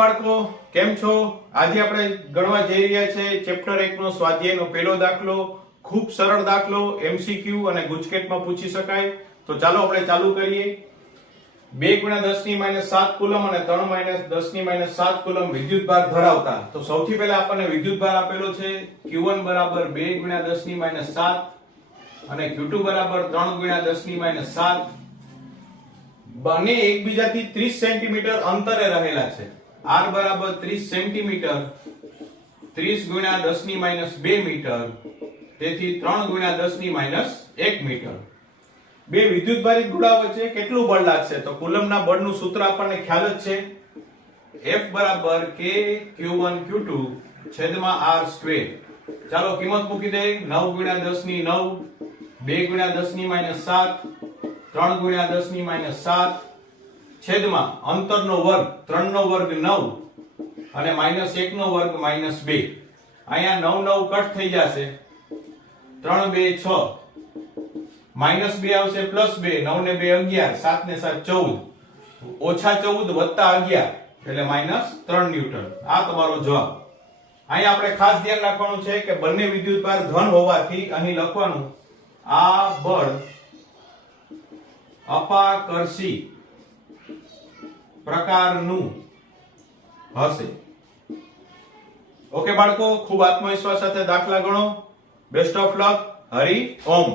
બાળકો, કેમ છો? આજે આપણે ગણવા જઈ રહ્યા છે ચેપ્ટર 1 નો સ્વાધ્યાયનો પહેલો દાખલો. ખૂબ સરળ દાખલો, એમસીક્યુ અને ગુજકેટમાં પૂછી શકાય. તો ચાલો આપણે ચાલુ કરીએ. 2 × 10⁻7 કુલમ અને 3 − 10⁻7 કુલમ વિદ્યુતભાર ધરાવતા. તો સૌથી પહેલા આપણને વિદ્યુતભાર આપેલો છે Q1 બરાબર 2 × 10⁻7 અને Q2 બરાબર 3 × 10⁻7. બંને એકબીજાથી 30 સેન્ટીમીટર અંતરે રહેલા છે. R બરાબર 30 સેન્ટીમીટર, 30 × 10⁻2 મીટર, તેથી 3 × 10⁻1 મીટર. બે વિદ્યુતભારિત ગોળા વચ્ચે કેટલું બળ લાગશે? તો કુલમના બળનું સૂત્ર આપણને ખ્યાલ જ છે. F બરાબર K Q1 Q2 છેદમાં R². ચાલો કિંમત મૂકી દઈએ. 9 × 10⁹, 2 × 10⁻7, 3 × 10⁻7 છેદમાં અંતરનો વર્ગ 3 નો વર્ગ 9 અને -1 નો વર્ગ -2. અહીંયા 9 9 કટ થઈ જશે. 3 2 6, -2 આવશે +2, 9 ને 2 11, 7 ને 7 14, -14 વત્તા 11 એટલે -3 ન્યૂટન. આ તમારો જવાબ. અહીંયા આપણે ખાસ ધ્યાન રાખવાનું છે કે બંને વિદ્યુતભાર ધન હોવાથી અહીં લખવાનું આ બળ અપાકર્ષી પ્રકારનું હશે. ઓકે બાળકો, ખૂબ આત્મવિશ્વાસ સાથે દાખલા ગણો. Best of luck. Hari Om.